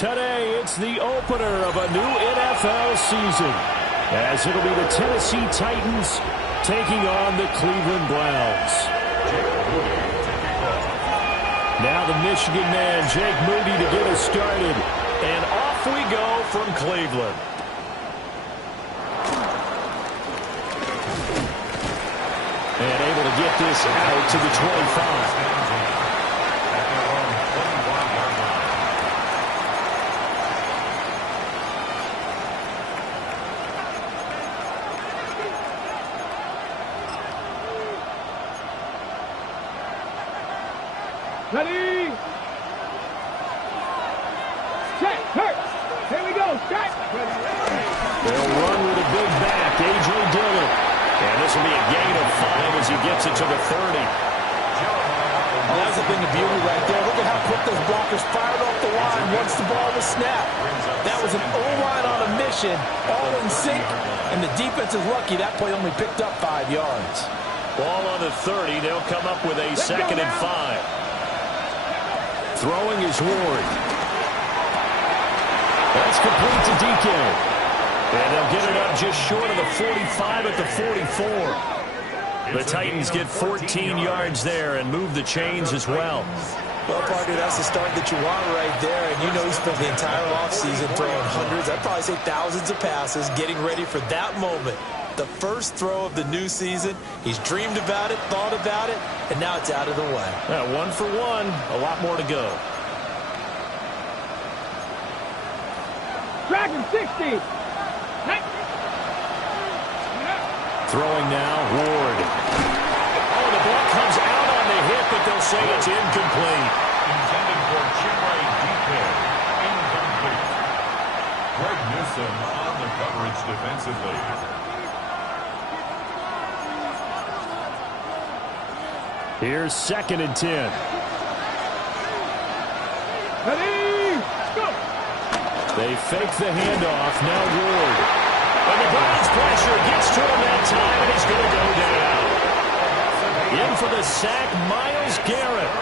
Today, it's the opener of a new NFL season, as it'll be the Tennessee Titans taking on the Cleveland Browns. Now the Michigan man, Jake Moody, to get us started. And off we go from Cleveland. And able to get this out to the 25. Ready? Set, hurt. Here we go, start. They'll run with a big back, A.J. Dillon. And this will be a gain of 5 as he gets it to the 30. And that's a thing of beauty right there. Look at how quick those blockers fired off the line once the ball was snapped. That was an O-line on a mission, all in sync, and the defense is lucky that play only picked up 5 yards. Ball on the 30. They'll come up with a 2nd and 5. Throwing is Ward. That's complete to DK. And they'll get it up just short of the 45 at the 44. The Titans get 14 yards there and move the chains as well. Well, partner, that's the start that you want right there. And you know he spent the entire offseason throwing hundreds, I'd probably say thousands of passes, getting ready for that moment. The first throw of the new season. He's dreamed about it, thought about it, and now it's out of the way. 1 for 1. A lot more to go. Dragon 60. Throwing now, Ward. Oh, the ball comes out on the hit, but they'll say it's incomplete. Intended for Chimray DK. Incomplete. Greg Newsom on the coverage defensively. Here's 2nd and 10. Ready? Go. They fake the handoff. Now Ward. And the Browns pressure gets to him that time, and he's going to go down. In for the sack, Myles Garrett.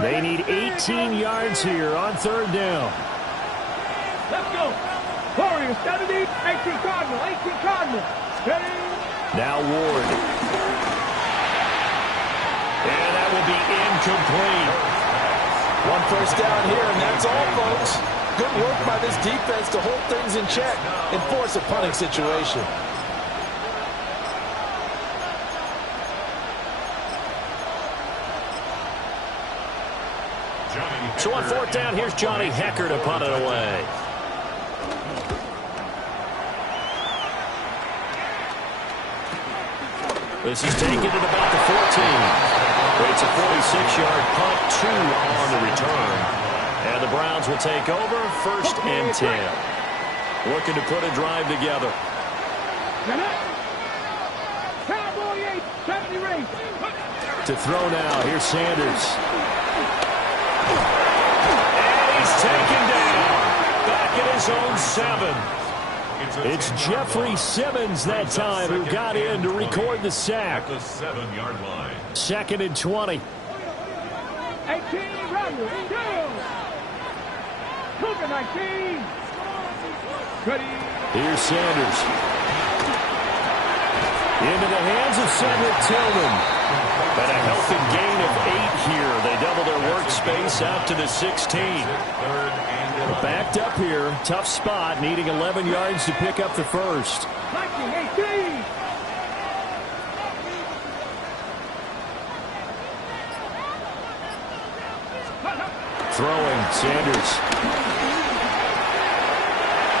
They need 18 yards here on 3rd down. Let's go. Warriors, 70, 18 Cardinal, 18 Cardinal. Ready? Now Ward. And that will be incomplete. 1 first down here, and that's all, folks. Good work by this defense to hold things in check and force a punting situation. So on 4th down, here's Johnny Hecker to punt it away. This is taken at about the 14. It's a 46-yard punt, 2 on the return. And the Browns will take over 1st and 10. Looking to put a drive together. Cowboy 8, 70 race. To throw now, here's Sanders. And he's taken down. Back at his own 7. It's Jeffrey Simmons that time who got in to record the sack. At the 7-yard line. 2nd and 20. 18, Rodgers, go. Cougar 19. Ready. Here's Sanders. Into the hands of Cedric Tillman. And a healthy gain of 8 here. They double their workspace out to the 16. Backed up here. Tough spot. Needing 11 yards to pick up the first. 19, 18. Throwing, Sanders.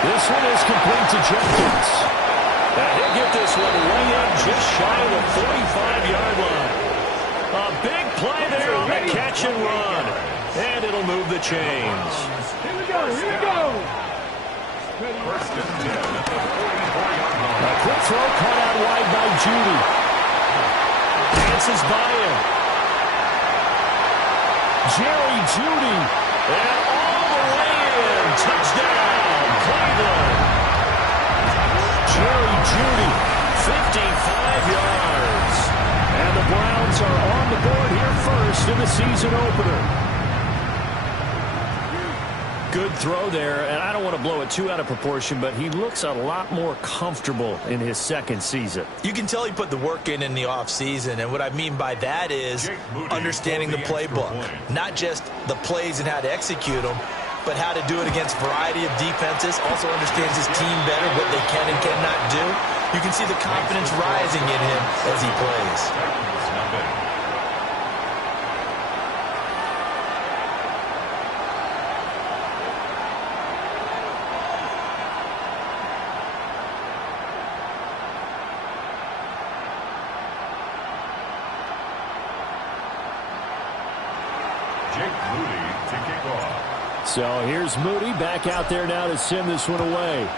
This one is complete to Jenkins. He'll get this one way up just shy of the 45-yard line. A big play there on the catch and run. And it'll move the chains. Here we go, here we go. 1st and 10 at the 44-yard line. A quick throw caught out wide by Judy. Dances by him. Jerry Judy. And all the way in. Touchdown. to the season opener. Good throw there, and I don't want to blow it too out of proportion, but he looks a lot more comfortable in his second season. You can tell he put the work in the offseason, and what I mean by that is understanding the playbook. Not just the plays and how to execute them, but how to do it against a variety of defenses. Also understands his team better, what they can and cannot do. You can see the confidence rising in him as he plays. So here's Moody back out there now to send this one away.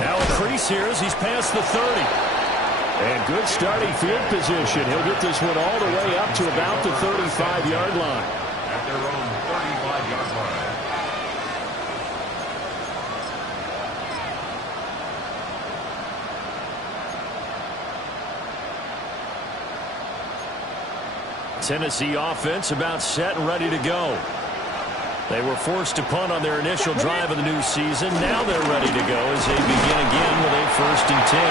Now a crease here as he's past the 30. And good starting field position. He'll get this one all the way up to about the 35-yard line. At their own 35-yard line. Tennessee offense about set and ready to go. They were forced to punt on their initial drive of the new season. Now they're ready to go as they begin again with a 1st and 10.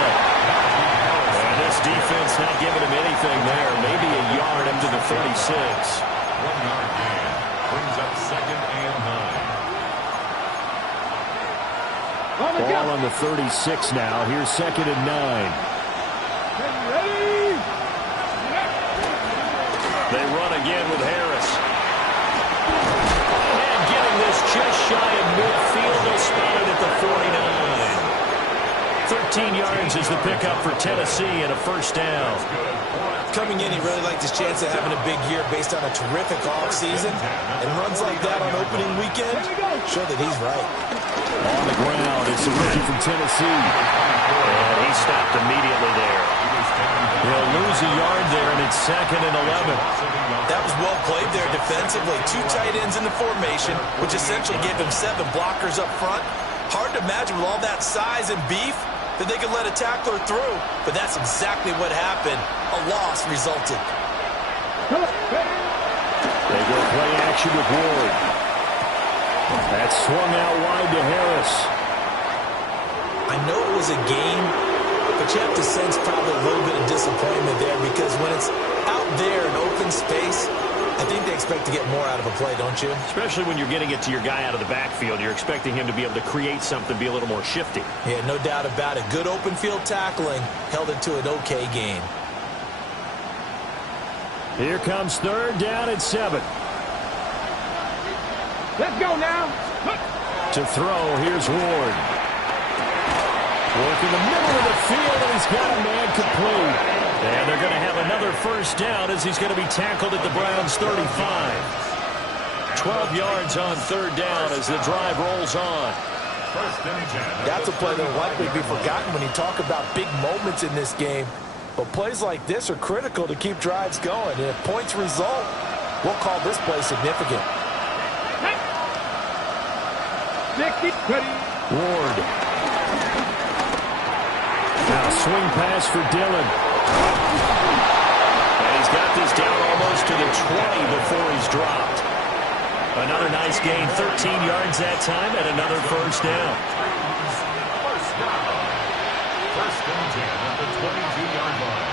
And this defense not giving them anything there. Maybe a yard up to the 36. 1-yard gain. Brings up 2nd and 9. Ball on the 36 now. Here's 2nd and 9. They run again with Harris. And getting this just shy of midfield. They'll spot it at the 49. 13 yards is the pickup for Tennessee and a 1st down. Coming in, he really liked his chance of having a big year based on a terrific offseason. And runs like that on opening weekend show that he's right. On the ground, it's a rookie from Tennessee. And he stopped immediately there. He'll lose a yard there, and it's 2nd and 11. That was well played there defensively. 2 tight ends in the formation, which essentially gave him 7 blockers up front. Hard to imagine with all that size and beef that they could let a tackler through. But that's exactly what happened. A loss resulted. They go play action with Ward. That swung out wide to Harris. I know it was a game, but you have to sense probably a little bit of disappointment there because when it's out there in open space, I think they expect to get more out of a play, don't you? Especially when you're getting it to your guy out of the backfield. You're expecting him to be able to create something, be a little more shifty. Yeah, no doubt about it. Good open field tackling held it to an okay gain. Here comes 3rd down at 7. Let's go now. To throw, here's Ward. Work in the middle of the field, and he's got a man complete. And they're going to have another 1st down as he's going to be tackled at the Browns' 35. 12 yards on 3rd down as the drive rolls on. That's a play that will likely be forgotten when you talk about big moments in this game. But plays like this are critical to keep drives going. And if points result, we'll call this play significant. Ward. Now swing pass for Dillon. And he's got this down almost to the 20 before he's dropped. Another nice gain, 13 yards that time, and another 1st down. 1st and 10 at the 22-yard line.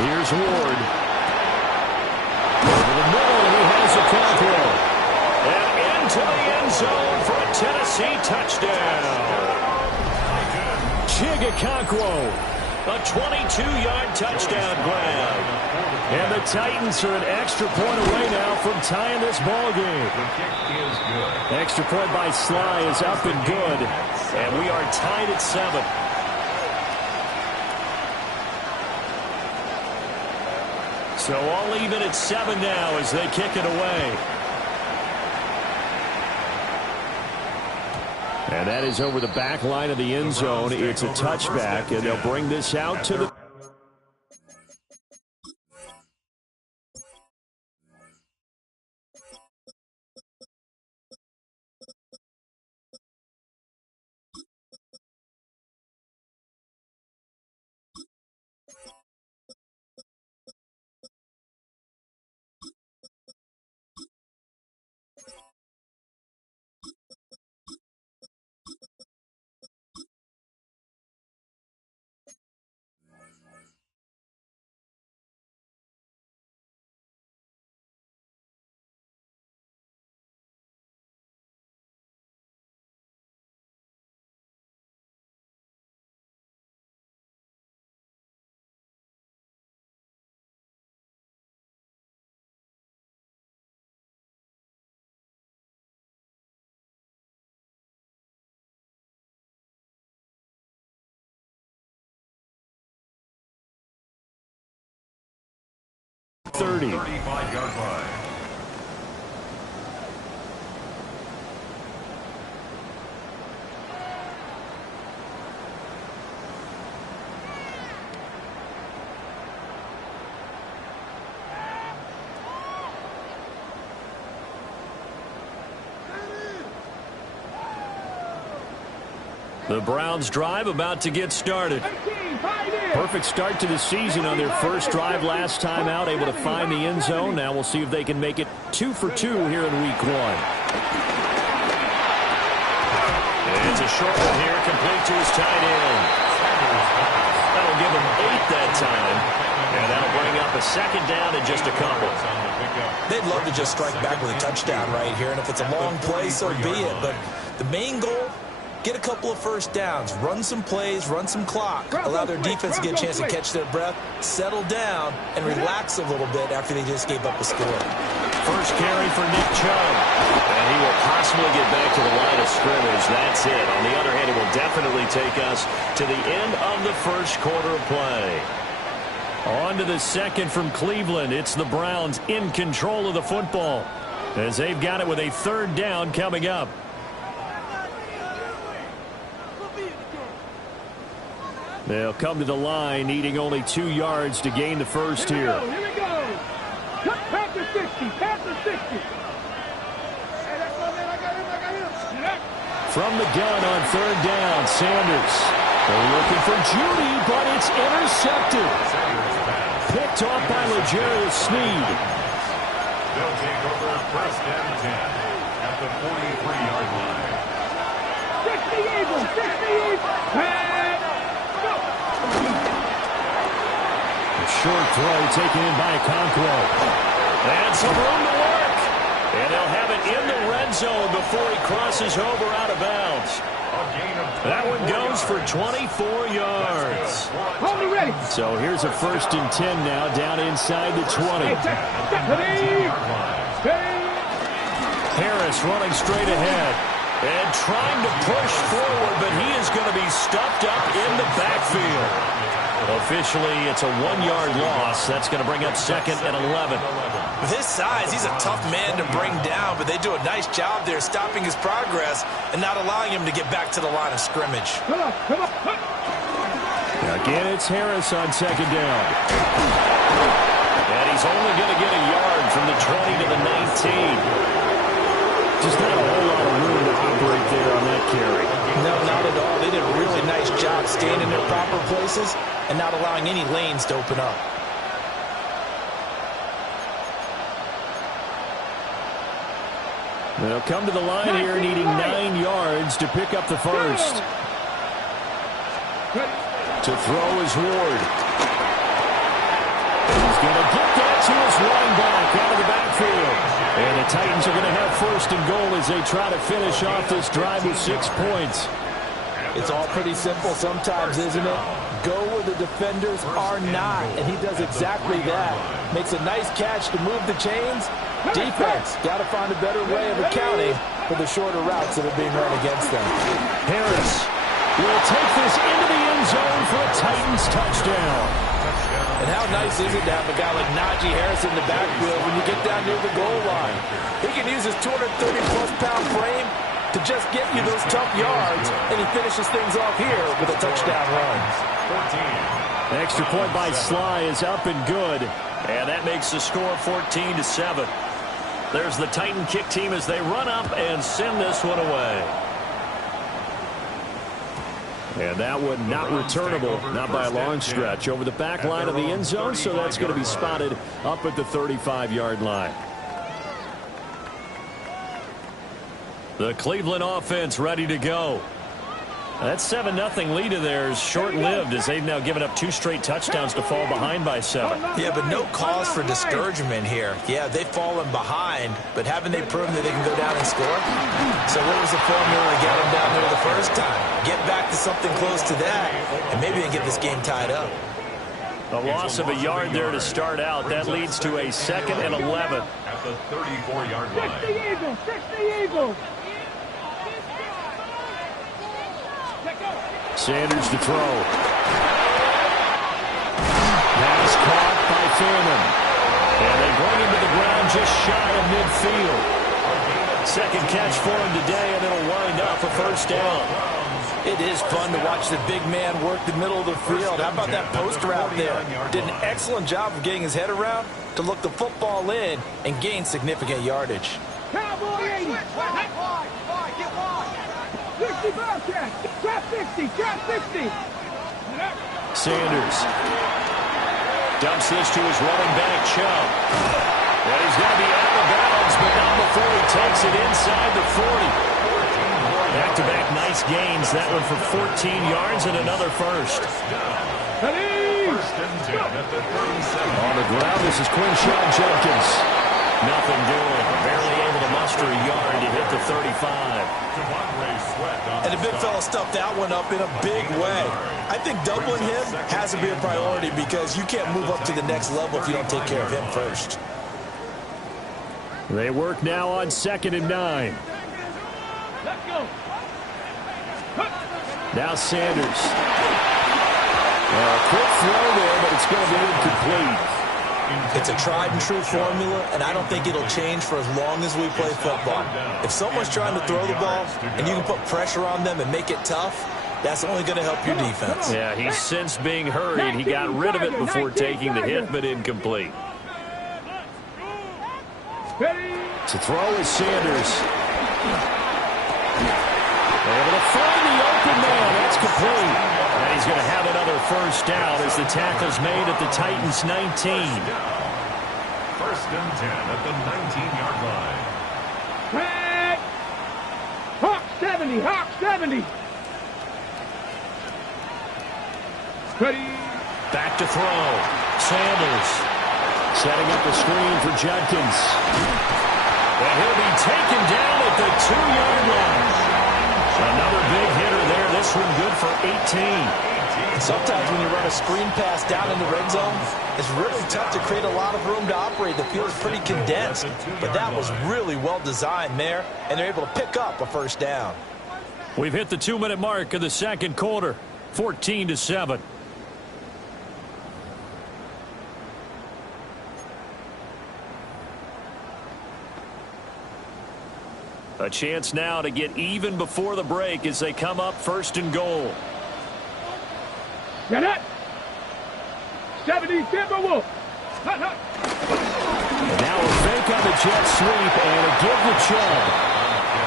Here's Ward. Over the middle, he has a tackle. And into the end zone for a Tennessee touchdown. Chigakonkwo, a 22-yard touchdown grab. And the Titans are an extra point away now from tying this ball game. Extra point by Sly is up and good. And we are tied at 7. So all even at 7 now as they kick it away. And that is over the back line of the end zone. It's a touchback, and they'll bring this out to the 30. 35-yard line. The Browns drive about to get started. Perfect start to the season on their first drive last time out, able to find the end zone. Now we'll see if they can make it 2 for 2 here in week 1. And it's a short one here, complete to his tight end. That'll give him 8 that time. And that'll bring up a second down and just a couple. They'd love to just strike back with a touchdown right here, and if it's a long play, so be it. But the main goal, get a couple of first downs, run some plays, run some clock, allow their defense to get a chance to catch their breath, settle down, and relax a little bit after they just gave up a score. First carry for Nick Chubb. And he will possibly get back to the line of scrimmage. That's it. On the other hand, it will definitely take us to the end of the first quarter of play. On to the second from Cleveland. It's the Browns in control of the football as they've got it with a third down coming up. They'll come to the line, needing only 2 yards to gain the first here. Here we go. Past the 60. Past the 60. From the gun on third down, Sanders. They're looking for Judy, but it's intercepted. Picked off by L'Jarius Sneed. They'll take over first and 10 at the 43-yard line. 60 Eagles. 60 Eagles. Short throw taken in by Conquo. And some room to work. And they'll have it in the red zone before he crosses over out of bounds. That one goes for 24 yards. Hold me ready. So here's a 1st and 10 now down inside the 20. Harris running straight ahead. And trying to push forward, but he is going to be stuffed up in the backfield. Officially, it's a 1-yard loss. That's going to bring up 2nd and 11. With his size, he's a tough man to bring down, but they do a nice job there stopping his progress and not allowing him to get back to the line of scrimmage. Come on. Again, it's Harris on 2nd down. And he's only going to get a yard from the 20 to the 19. Just not a whole lot of room to operate there on that carry. No, not at all. They did a really nice job staying in their proper places and not allowing any lanes to open up. They'll come to the line here needing 9 yards to pick up the first. To throw is Ward. He's going to get that to his running back out of the backfield. And the Titans are going to have 1st and goal as they try to finish off this drive with 6 points. It's all pretty simple sometimes, isn't it? Go where the defenders are not, and he does exactly that. Makes a nice catch to move the chains. Defense, got to find a better way of accounting for the shorter routes that are being run against them. Harris will take this into the end zone for a Titans touchdown. And how nice is it to have a guy like Najee Harris in the backfield when you get down near the goal line? He can use his 230-plus pound frame to just get you those tough yards, and he finishes things off here with a touchdown run. 14. Extra point by Sly is up and good, and that makes the score 14-7. There's the Titan kick team as they run up and send this one away. And that one not returnable, not by a long stretch, over the back line of the end zone, so that's going to be spotted up at the 35-yard line. The Cleveland offense ready to go. That 7-0 lead of theirs short-lived as they've now given up 2 straight touchdowns to fall behind by 7. Yeah, but no cause for discouragement here. Yeah, they've fallen behind, but haven't they proven that they can go down and score? So what was the formula to get them down there the first time? Get back to something close to that, and maybe they can get this game tied up. A loss of a yard there to start out. That leads to a 2nd and 11. At the 34-yard line. 60 Eagles. 60 Eagles. Sanders to throw. Pass caught by Thurman. And just shy of midfield. Second catch for him today, and it'll wind up a first down. It is fun to watch the big man work the middle of the field. How about that post route there? Did an excellent job of getting his head around to look the football in and gain significant yardage. Cowboy 80. Get wide. 60 Bobcat. Trap 60. Trap 60. Sanders dumps this to his running back, Chubb. And he's going to be out of bounds, but not before he takes it inside the 40. Back-to-back nice gains. That one for 14 yards and another first. On the ground, this is Quinshawn Judkins. Nothing doing. Barely able to muster a yard to hit the 35. And the big fella stuffed that one up in a big way. I think doubling him has to be a priority because you can't move up to the next level if you don't take care of him first. They work now on 2nd and 9. Let's go. Now Sanders. A quick throw there, but it's going to be incomplete. It's a tried-and-true formula, and I don't think it'll change for as long as we play football. If someone's trying to throw the ball and you can put pressure on them and make it tough, that's only going to help your defense. Yeah, he's since being hurried. He got rid of it before taking the hit, but incomplete. To throw is Sanders. Able to find the open man. That's complete. And he's going to have another first down as the tackle's made at the Titans' 19. First and 10 at the 19-yard line. Hawk 70. Hawk 70. Ready. Back to throw. Sanders setting up the screen for Judkins. And he'll be taken down at the 2-yard line. Another big hitter there. This one good for 18. Sometimes when you run a screen pass down in the red zone, it's really tough to create a lot of room to operate. The field is pretty condensed, but that was really well designed there, and they're able to pick up a first down. We've hit the 2-minute mark of the second quarter, 14-7. A chance now to get even before the break as they come up 1st and goal. Get it. 70 Timberwolf. Hut, hut. And now a fake on the jet sweep and a give to Chubb.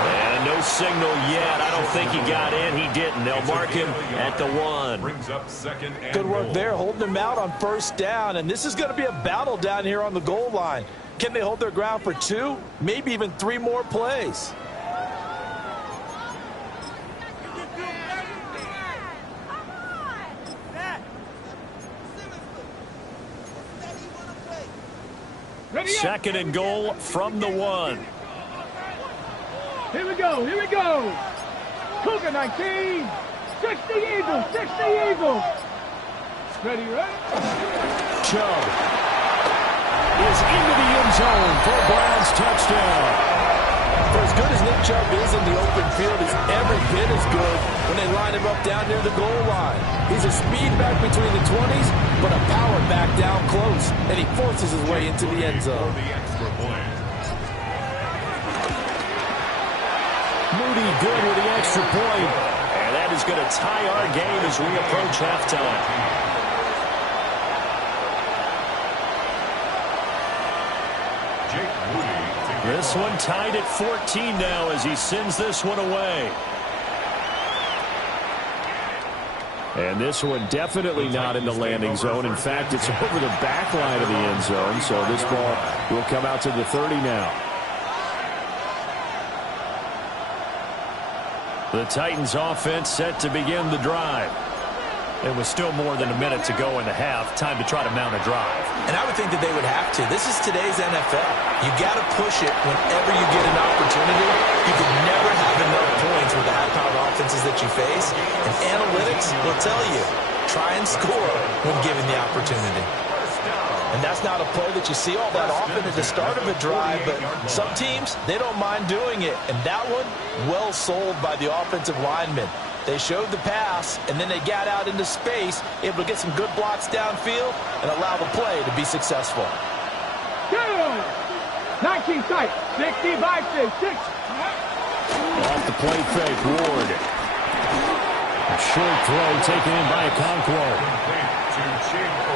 And no signal yet. I don't think he got in. He didn't. They'll mark him at the 1. Brings up 2nd and Good work goal. there, holding him out on first down, and this is going to be a battle down here on the goal line. Can they hold their ground for 2, maybe even 3 more plays? Ready up. 2nd and goal from the 1. Here we go. Here we go. Cougar 19. 60 Eagles. 60 Eagles. Ready, ready. Chubb is into the end zone for a Browns touchdown. For as good as Nick Chubb is in the open field, he's every bit as good when they line him up down near the goal line. He's a speed back between the 20s, but a power back down close, and he forces his way into the end zone. The extra point. Moody good with the extra point. And that is going to tie our game as we approach halftime. Jake Moody. This one tied at 14 now as he sends this one away. And this one definitely not in the landing zone. In fact, it's over the back line of the end zone. So this ball will come out to the 30 now. The Titans offense set to begin the drive. It was still more than a minute to go in the half. Time to try to mount a drive. And I would think that they would have to. This is today's NFL. You got to push it whenever you get an opportunity. You can never have enough points with the high-powered offenses that you face. And analytics will tell you, try and score when given the opportunity. And that's not a play that you see all that often at the start of a drive, but some teams, they don't mind doing it. And that one, well sold by the offensive lineman. They showed the pass, and then they got out into space, able to get some good blocks downfield and allow the play to be successful. Go! 19 tight. 65, 6. Off the play fake, Ward. A short throw taken in by Okonkwo.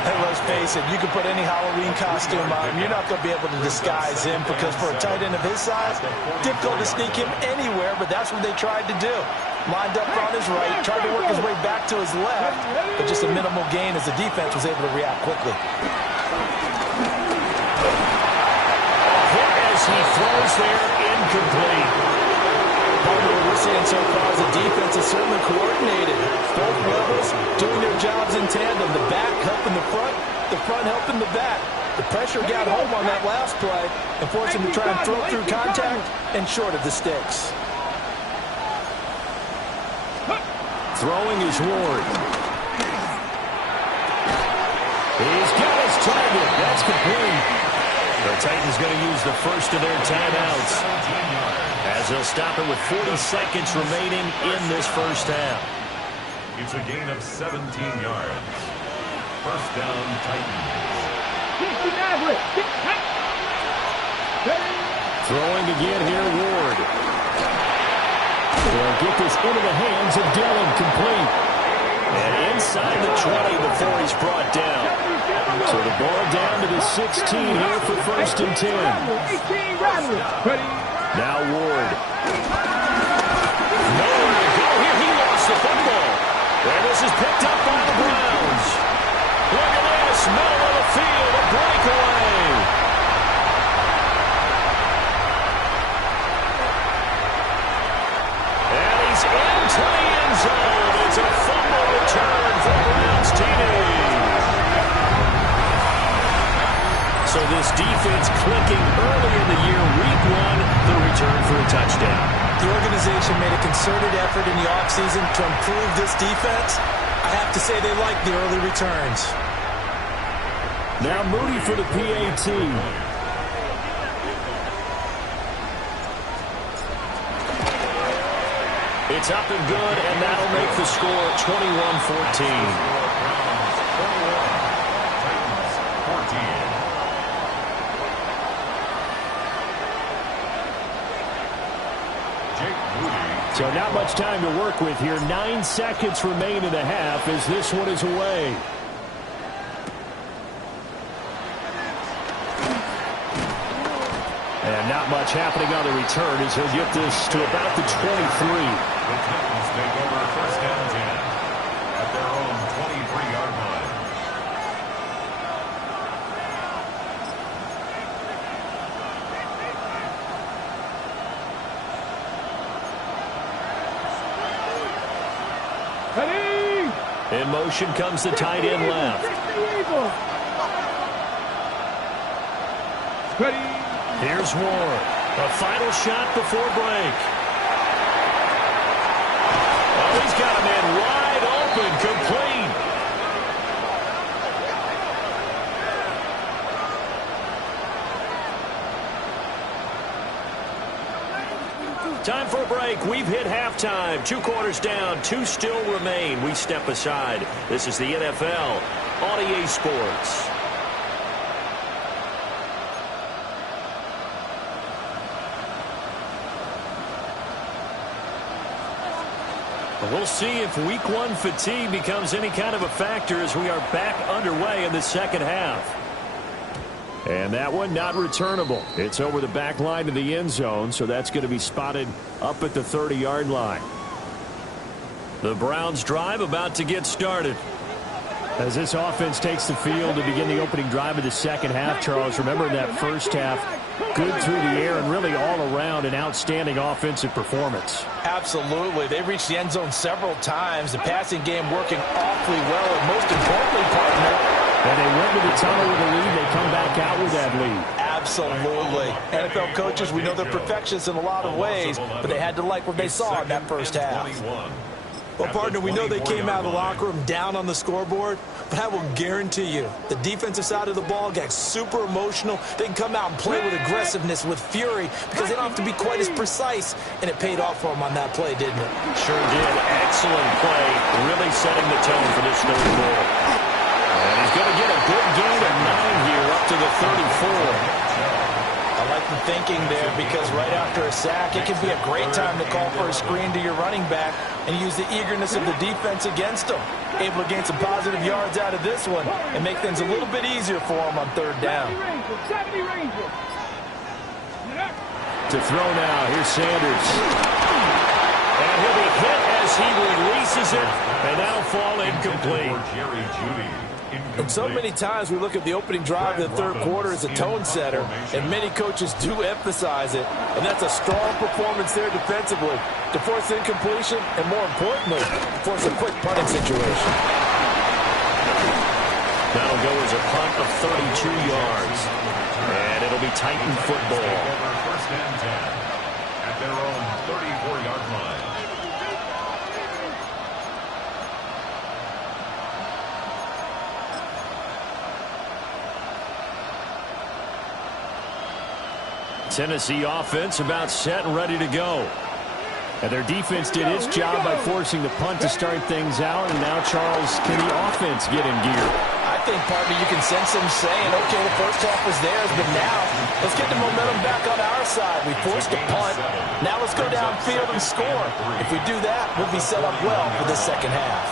And let's face it, you can put any Halloween costume on him. You're not going to be able to disguise him because for a tight end of his size, difficult to sneak him anywhere, but that's what they tried to do. Lined up on his right, tried to work his way back to his left, but just a minimal gain as the defense was able to react quickly. As he throws there, incomplete. What we're seeing so far is the defense is certainly coordinated. Both levels doing their jobs in tandem. The back helping the front helping the back. The pressure got home on that last play and forced him to try and throw through contact and short of the sticks. Throwing is Ward. He's got his target. That's complete. The Titans going to use the first of their timeouts, as they'll stop it with 40 seconds remaining in this first half. It's a gain of 17 yards. First down, Titans. Throwing again here, Ward. They'll get this into the hands of Dillon, complete. And inside the 20 before he's brought down. So the ball down to the 16 here for first and 10. Now Ward. Nowhere to go here. He lost the football. And this is picked up by the Browns. Look at this. Middle of the field. A breakaway. And he's into the end zone. It's a fumble return for Browns TD. So this defense clicking early in the year, week 1, the return for a touchdown. The organization made a concerted effort in the offseason to improve this defense. I have to say they like the early returns. Now Moody for the PAT. It's up and good, and that'll make the score 21-14. So not much time to work with here. 9 seconds remain in the half as this one is away. And not much happening on the return as he'll get this to about the 23. The Titans take over first down 10 at their own 23-yard line. In motion comes the tight end left. Here's Ward. A final shot before break. Oh, he's got a man wide open, complete. Time for a break. We've hit halftime. 2 quarters down. 2 still remain. We step aside. This is the NFL on EA Sports. We'll see if week 1 fatigue becomes any kind of a factor as we are back underway in the second half. And that one not returnable. It's over the back line to the end zone, so that's going to be spotted up at the 30-yard line. The Browns drive about to get started. As this offense takes the field to begin the opening drive of the second half, Charles, remember in that first half, good through the air and really all around an outstanding offensive performance. Absolutely. They reached the end zone several times. The passing game working awfully well, and most importantly, partner, and they went to the tunnel with a lead. They come back out with that lead. Absolutely. NFL coaches, we know they're perfectionists in a lot of ways, but they had to like what they saw in that first half. Well, partner, we know they came out of the locker room down on the scoreboard, but I will guarantee you the defensive side of the ball got super emotional. They can come out and play with aggressiveness, with fury, because they don't have to be quite as precise, and it paid off for them on that play, didn't it? Sure did. Excellent play, really setting the tone for this third quarter. And he's going to get a good gain of 9 here up to the 34. I like the thinking there, because right after a sack, it can be a great time to call for a screen to your running back and use the eagerness of the defense against them. Able to gain some positive yards out of this one and make things a little bit easier for them on third down. To throw now, here's Sanders. And he'll be hit as he releases it, and that'll fall incomplete. And so many times we look at the opening drive of the third quarter as a tone setter, and many coaches do emphasize it, and that's a strong performance there defensively to force incompletion and, more importantly, force a quick punting situation. That'll go as a punt of 32 yards, and it'll be Titan football. First and 10 at their own 34-yard line. Tennessee offense about set and ready to go. And their defense did its job by forcing the punt to start things out. And now, Charles, can the offense get in gear? I think, partner, you can sense them saying, okay, the first half was theirs, but now let's get the momentum back on our side. We forced a punt. Now let's go downfield and score. If we do that, we'll be set up well for the second half.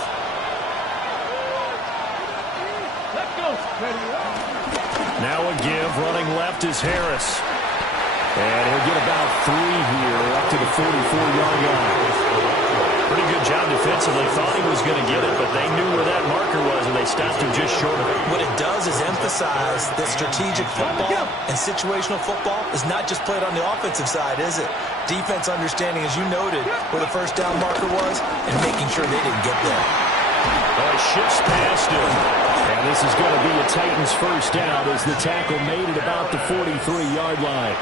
Let's go. Now a give. Running left is Harris. And he'll get about 3 here up to the 44-yard line. Pretty good job defensively. Thought he was going to get it, but they knew where that marker was, and they stopped him just short of it. What it does is emphasize that strategic football and situational football is not just played on the offensive side, is it? Defense understanding, as you noted, where the first down marker was and making sure they didn't get there. Well, he shifts past him. And this is going to be a Titans first down as the tackle made it about the 43-yard line.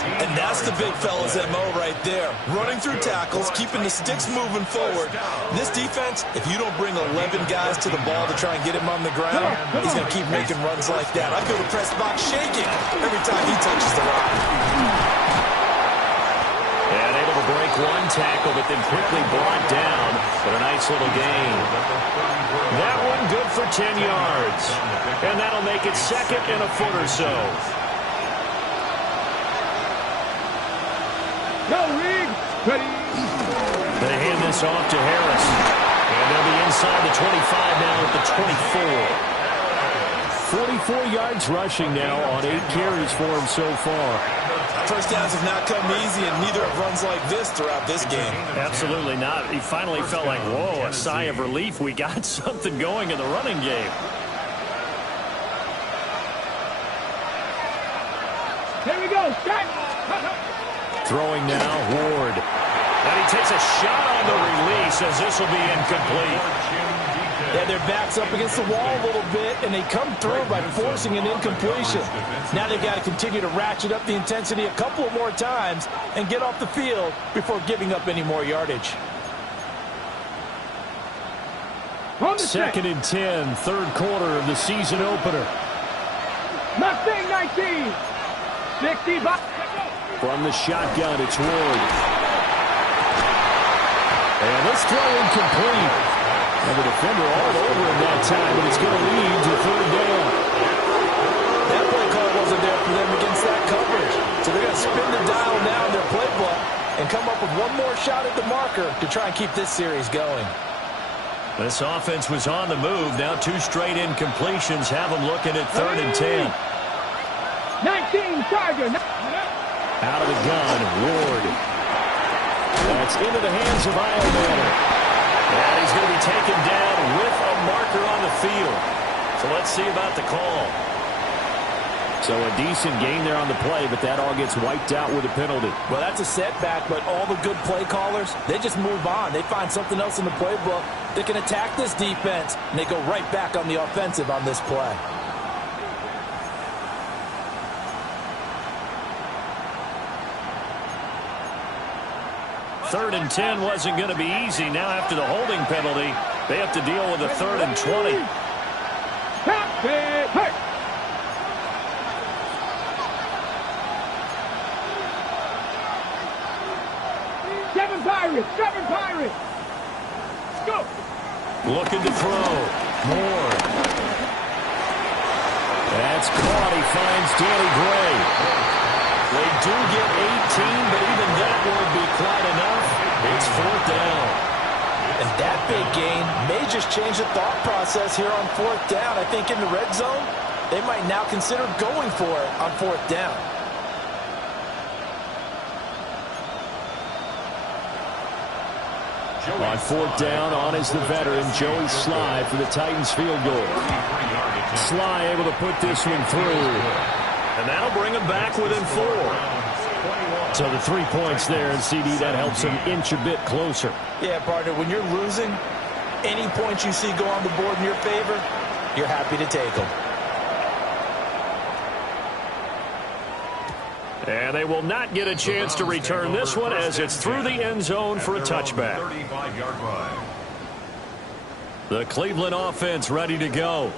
And that's the big fella's MO right there. Running through tackles, keeping the sticks moving forward. This defense, if you don't bring 11 guys to the ball to try and get him on the ground, he's going to keep making runs like that. I feel the press box shaking every time he touches the rock. And able to break one tackle, but then quickly brought down. But a nice little gain. That one good for 10 yards. And that'll make it second and a foot or so. Go, Reed. Ready. They hand this off to Harris. And they'll be inside the 25 now at the 24. 44 yards rushing now on 8 carries for him so far. First downs have not come easy, and neither have runs like this throughout this game. Absolutely not. He finally felt like, whoa, a sigh of relief. We got something going in the running game. Here we go. Start. Throwing now, Ward. And he takes a shot on the release as this will be incomplete. Yeah, their back's up against the wall a little bit, and they come through by forcing an incompletion. Now they've got to continue to ratchet up the intensity a couple more times and get off the field before giving up any more yardage. Second and 10, third quarter of the season opener. Mustang 19. 65. From the shotgun, it's Ward. And this throw incomplete. And the defender all over him that time, but it's going to lead to third down. That play call wasn't there for them against that coverage. So they're going to spin the dial now in their playbook and come up with one more shot at the marker to try and keep this series going. This offense was on the move. Now 2 straight incompletions have them looking at third and 10. 19, Tiger. Out of the gun, Ward. That's into the hands of Iowa. And he's going to be taken down with a marker on the field. So let's see about the call. So a decent gain there on the play, but that all gets wiped out with a penalty. Well, that's a setback, but all the good play callers, they just move on. They find something else in the playbook that can attack this defense, and they go right back on the offensive on this play. Third and 10 wasn't going to be easy. Now after the holding penalty, they have to deal with a third and 20. Hey. Seven Pirates. Go. Looking to throw. Moore. That's caught. He finds Danny Gray. big gain may just change the thought process here on 4th down. I think in the red zone, they might now consider going for it on 4th down. On 4th down, on is the veteran, Joey Sly, for the Titans field goal. Sly able to put this one through. And that'll bring him back within 4. So the 3 points there, and CD, that helps him inch a bit closer. Yeah, partner, when you're losing, any points you see go on the board in your favor, you're happy to take them. And they will not get a chance to return this one as it's through the end zone for a touchback. The Cleveland offense ready to go.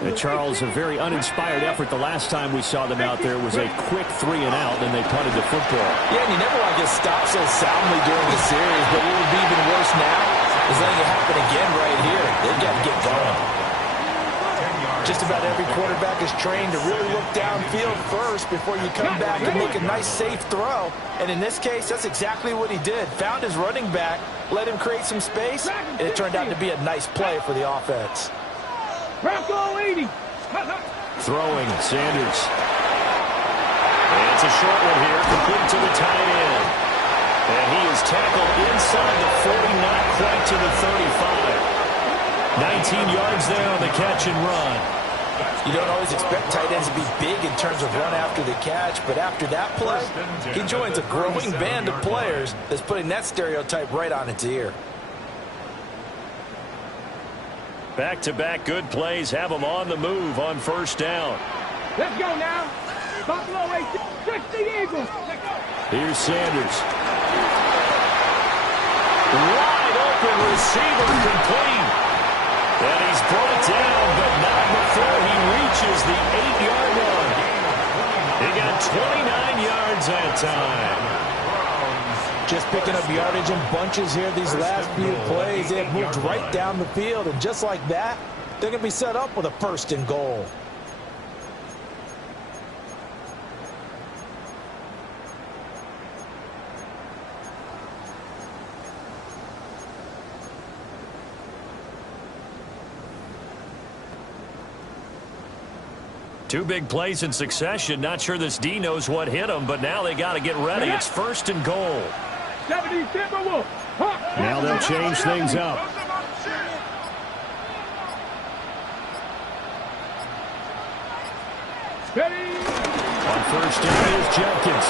And Charles, a very uninspired effort the last time we saw them out there was a quick 3 and out, and they punted the football. Yeah, and you never want to get stopped so soundly during the series, but what would be even worse now is letting it happen again right here. They've got to get going. Just about every quarterback is trained to really look downfield first before you come back and make a nice, safe throw. And in this case, that's exactly what he did. Found his running back, let him create some space, and it turned out to be a nice play for the offense. Bronco 80. Throwing, Sanders. And it's a short one here, complete to the tight end. And he is tackled inside the 40, not quite to the 35. 19 yards there on the catch and run. You don't always expect tight ends to be big in terms of run after the catch, but after that play, he joins a growing band of players that's putting that stereotype right on its ear. Back-to-back good plays have them on the move on 1st down. Let's go now. Buffalo 60 Eagles. Here's Sanders. Wide open receiver complete. And he's brought down, but not before he reaches the 8-yard line. He got 29 yards that time. Just picking up yardage in bunches here these last few plays. They have moved right down the field, and just like that, they're going to be set up with a 1st and goal. Two big plays in succession. Not sure this D knows what hit him, but now they got to get ready. It's 1st and goal. 70 Timberwolves. Now they'll change things up. Ready. On 1st down is Jenkins.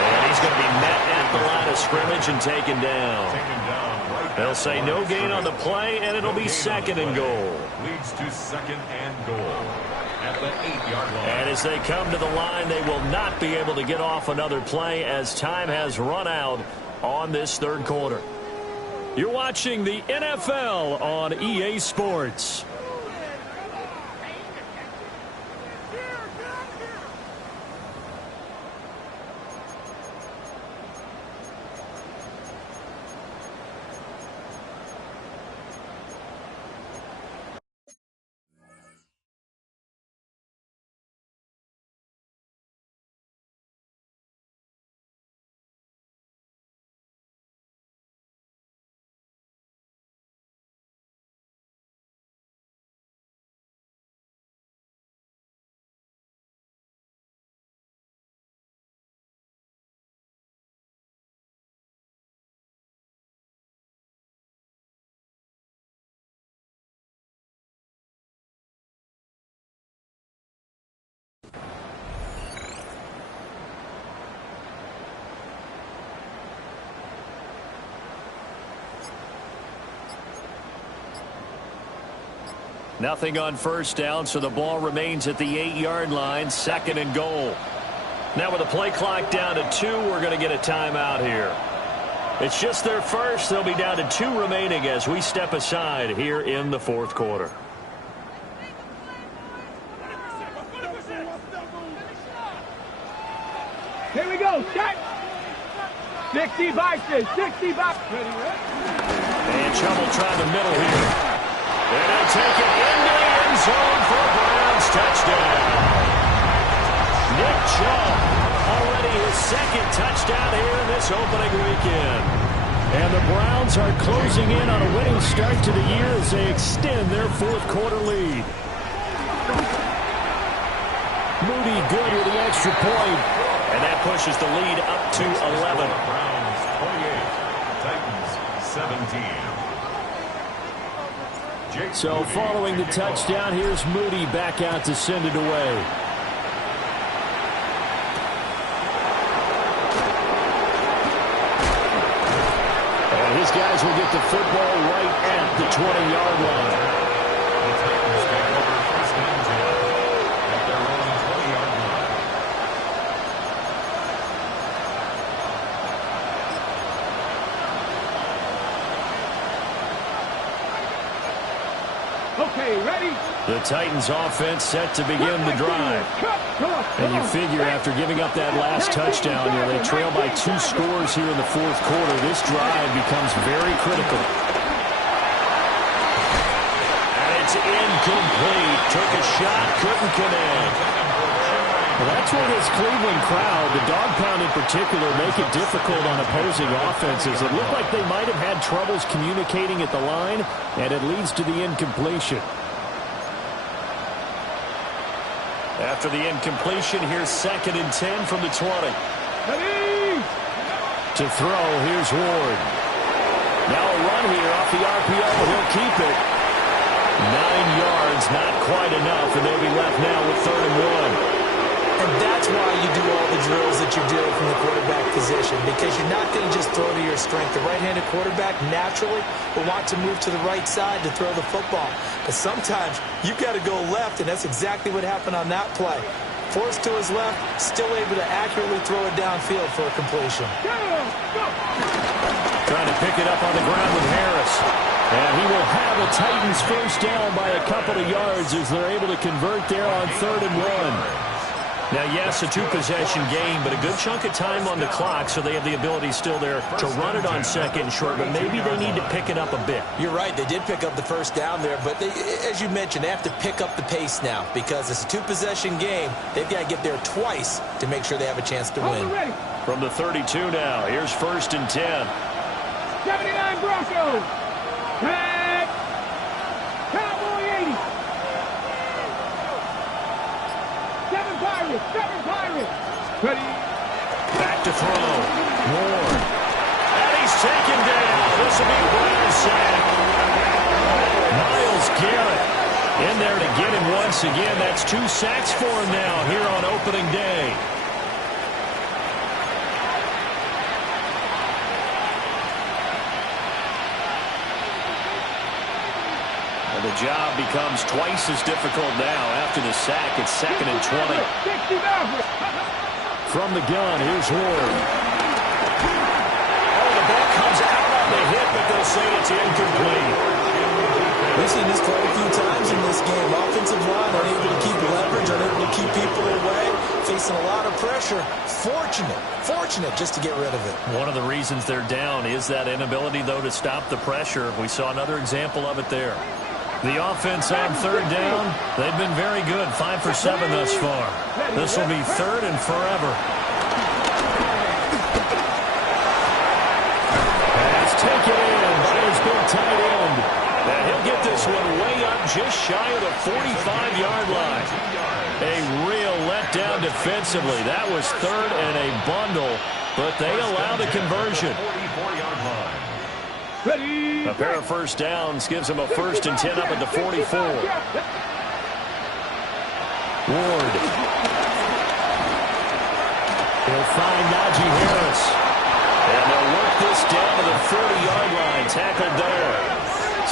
And he's going to be met at the line of scrimmage and taken down. They'll say no gain on the play, and it'll be 2nd and goal. Leads to 2nd and goal. At the 8-yard line. And as they come to the line, they will not be able to get off another play as time has run out on this 3rd quarter. You're watching the NFL on EA Sports. Nothing on 1st down, so the ball remains at the 8-yard line, 2nd and goal. Now with the play clock down to 2, we're going to get a timeout here. It's just their first. They'll be down to 2 remaining as we step aside here in the 4th quarter. Here we go. Check. 60 boxes. 60 boxes. And trouble trying the middle here. And they'll take it into the end zone for a Browns touchdown. Nick Chubb, already his 2nd touchdown here in this opening weekend. And the Browns are closing in on a winning start to the year as they extend their fourth quarter lead. Moody good with the extra point. And that pushes the lead up to 11. Browns 28, Titans 17. So following the touchdown, here's Moody back out to send it away. And his guys will get the football right at the 20-yard line. The Titans take over first and 10 at their own 20-yard line. Okay, ready? The Titans offense set to begin the drive. And you figure after giving up that last touchdown, they trail by 2 scores here in the fourth quarter. This drive becomes very critical. And it's incomplete. Took a shot, couldn't connect. Well, that's where this Cleveland crowd, the dog pound in particular, make it difficult on opposing offenses. It looked like they might have had troubles communicating at the line, and it leads to the incompletion. After the incompletion, here's 2nd and 10 from the 20. Ready? To throw, here's Ward. Now a run here off the RPO. He'll keep it. 9 yards, not quite enough, and they'll be left now with 3rd and 1. And that's why you do all the drills that you're doing from the quarterback position, because you're not going to just throw to your strength. The right-handed quarterback naturally will want to move to the right side to throw the football. But sometimes you've got to go left, and that's exactly what happened on that play. Forced to his left, still able to accurately throw it downfield for a completion. Trying to pick it up on the ground with Harris. And he will have the Titans first down by a couple of yards as they're able to convert there on 3rd and 1. Now, yes, a 2-possession game, but a good chunk of time on the clock, so they have the ability still there to run it on 2nd and short, but maybe they need to pick it up a bit. You're right. They did pick up the first down there, but they, as you mentioned, they have to pick up the pace now because it's a 2-possession game. They've got to get there twice to make sure they have a chance to win. From the 32 now, here's 1st and 10. 79 Broncos. Tag. Cowboy 80. 7 Pirates. Ready. Back to throw. Ward. And he's taken down. This will be a Brown sack. Myles Garrett in there to get him once again. That's 2 sacks for him now here on opening day. And the job becomes twice as difficult now after the sack. It's 2nd and 20. From the gun, here's Ward. Oh, the ball comes out on the hit, but they'll say it's incomplete. We've seen this quite a few times in this game. Offensive line unable to keep leverage, unable to keep people away, facing a lot of pressure. Fortunate just to get rid of it. One of the reasons they're down is that inability, though, to stop the pressure. We saw another example of it there. The offense on 3rd down, they've been very good, 5 for 7 thus far. This will be 3rd and forever. Pass taken in by his big tight end. And he'll get this one way up just shy of the 45-yard line. A real letdown defensively. That was 3rd and a bundle, but they allow the conversion. 44-yard line. Ready. A pair of first downs gives them a 1st and 10 up at the 44. Ward. He'll find Najee Harris. And they'll work this down to the 30-yard line. Tackled there.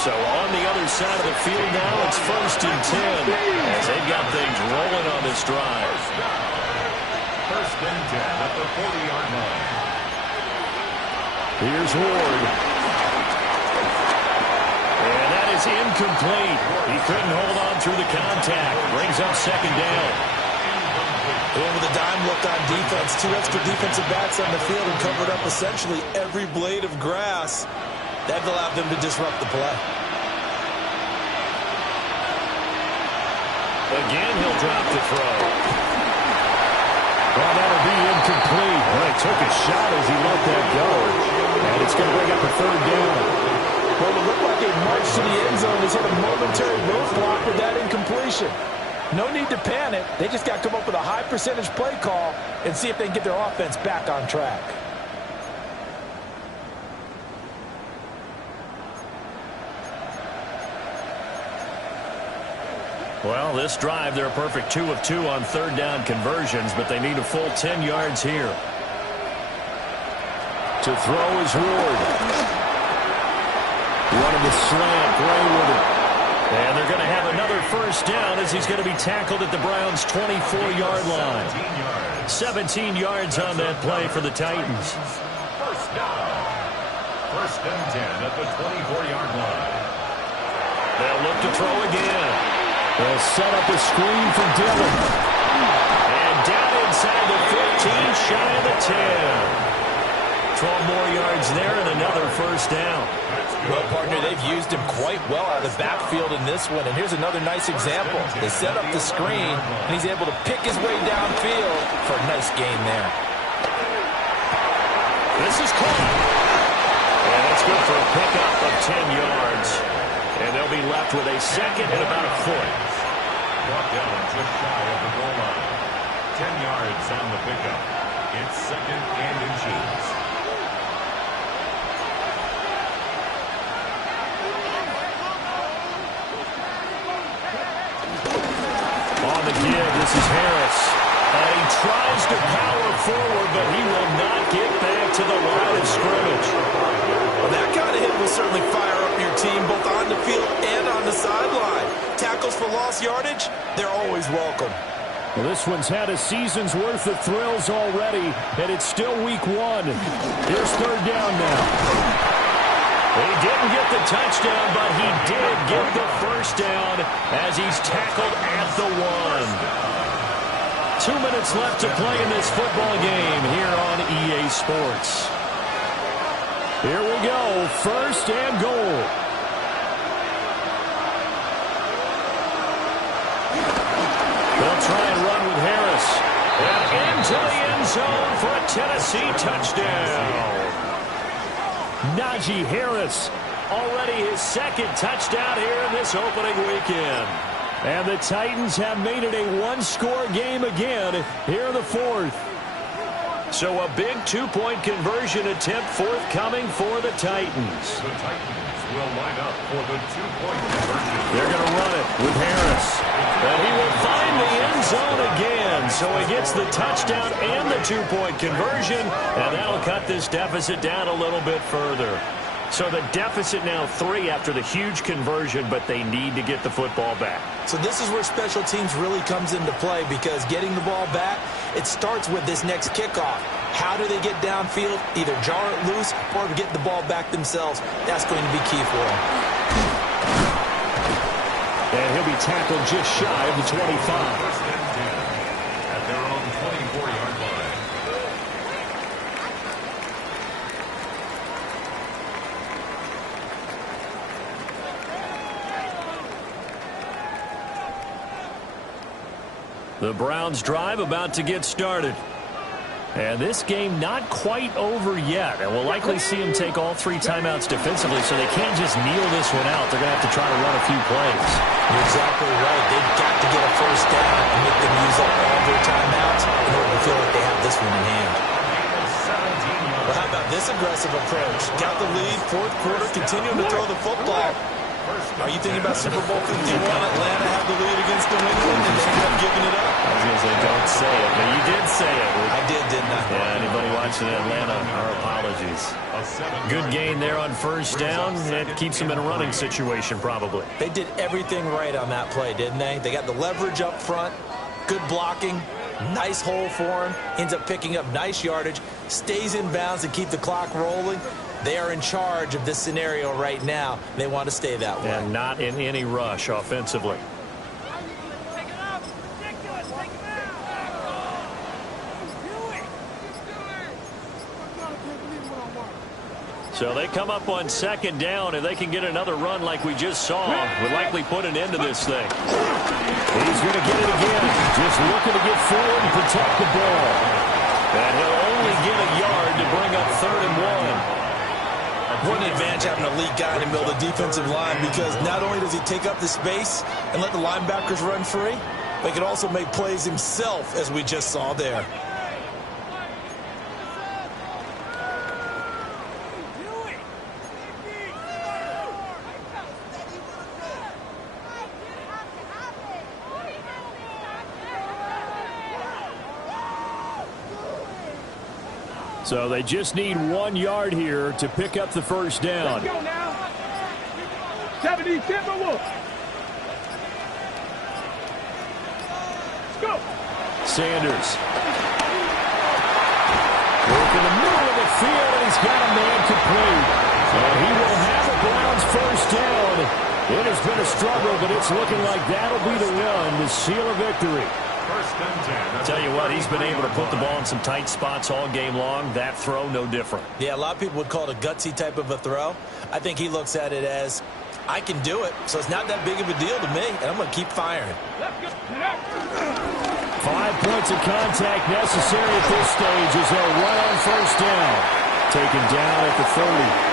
So on the other side of the field now, it's 1st and 10 as they've got things rolling on this drive. 1st and 10 at the 40-yard line. Here's Ward. And that is incomplete. He couldn't hold on through the contact. Brings up 2nd down. And with a dime look on defense, 2 extra defensive backs on the field and covered up essentially every blade of grass. That allowed them to disrupt the play. Again, he'll drop the throw. Well, that'll be incomplete. Well, he took a shot as he let that go. And It's going to bring up a third down. Well, it looked like a march to the end zone has hit a momentary roadblock with that incompletion. No need to panic. They just got to come up with a high percentage play call and see if they can get their offense back on track. Well, this drive, they're a perfect 2 of 2 on third down conversions, but they need a full 10 yards here. To throw is Ward. Running the slant, Gray with it. And they're going to have another first down as he's going to be tackled at the Browns' 24-yard line. 17 yards on that play for the Titans. First down. First and 10 at the 24-yard line. They'll look to throw again. They'll set up a screen for Dillon. And down inside the 15, shy of the 10. 12 more yards there and another first down. Well, partner, they've used him quite well out of the backfield in this one. And here's another nice example. They set up the screen, and he's able to pick his way downfield for a nice gain there. This is caught. And that's good for a pickup of 10 yards. And they'll be left with a second and about a foot. Brought down just shy of the goal line. 10 yards on the pickup. It's second and inches. On the give, this is Harris. And he tries to power forward, but he will not get back to the line of scrimmage. Well, that kind of hit will certainly fire up your team both on the field and on the sideline. Tackles for lost yardage, they're always welcome. Well, this one's had a season's worth of thrills already, and it's still week 1. Here's third down now. He didn't get the touchdown, but he did get the first down as he's tackled at the 1. 2 minutes left to play in this football game here on EA Sports. Here we go, first and goal. They'll try and run with Harris. And into the end zone for a Tennessee touchdown. Najee Harris, already his second touchdown here in this opening weekend. And the Titans have made it a one-score game again here in the fourth. So a big two-point conversion attempt forthcoming for the Titans. The Titans will line up for the two-point conversion. They're going to run it with Harris. And he will find the end zone again. So he gets the touchdown and the two-point conversion. And that'll cut this deficit down a little bit further. So the deficit now 3 after the huge conversion, but they need to get the football back. So this is where special teams really comes into play, because getting the ball back, it starts with this next kickoff. How do they get downfield? Either jar it loose or get the ball back themselves. That's going to be key for them. And he'll be tackled just shy of the 25. First and 10 at their own 24-yard line. The Browns drive about to get started. And this game not quite over yet. And we'll likely see them take all 3 timeouts defensively, so they can't just kneel this one out. They're going to have to try to run a few plays. You're exactly right. They've got to get a first down and make them use up all their timeouts in order to feel like they have this one in hand. Well, how about this aggressive approach? Got the lead, fourth quarter, continuing to throw the football. Are you thinking about Super Bowl 51? Atlanta had the lead against New England, and they ended up giving it up. I was going to say, don't say it, but you did say it. I did, didn't I? Yeah, anybody watching Atlanta, our apologies. Good gain there on first down. It keeps them in a running situation, probably. They did everything right on that play, didn't they? They got the leverage up front, good blocking, nice hole for him, ends up picking up nice yardage, stays in bounds and keep the clock rolling. They are in charge of this scenario right now. They want to stay that way. And not in any rush offensively. So they come up on second down, and they can get another run like we just saw. Would likely put an end to this thing. He's going to get it again. Just looking to get forward and protect the ball. And he'll only get a yard to bring up 3rd and 1. What an advantage having an elite guy in the middle of the defensive line, because not only does he take up the space and let the linebackers run free, but he can also make plays himself, as we just saw there. So they just need 1 yard here to pick up the first down. Let's go now. 70 Timberwolves. Let's go. Sanders. Work in the middle of the field, and he's got a man complete. And he will have the Browns first down. It has been a struggle, but it's looking like that'll be the run to seal a victory. Tell you what, he's been able to put the ball in some tight spots all game long. That throw, no different. Yeah, a lot of people would call it a gutsy type of a throw. I think he looks at it as, I can do it, so it's not that big of a deal to me, and I'm going to keep firing. 5 points of contact necessary at this stage as they'll run on first down. Taken down at the 30.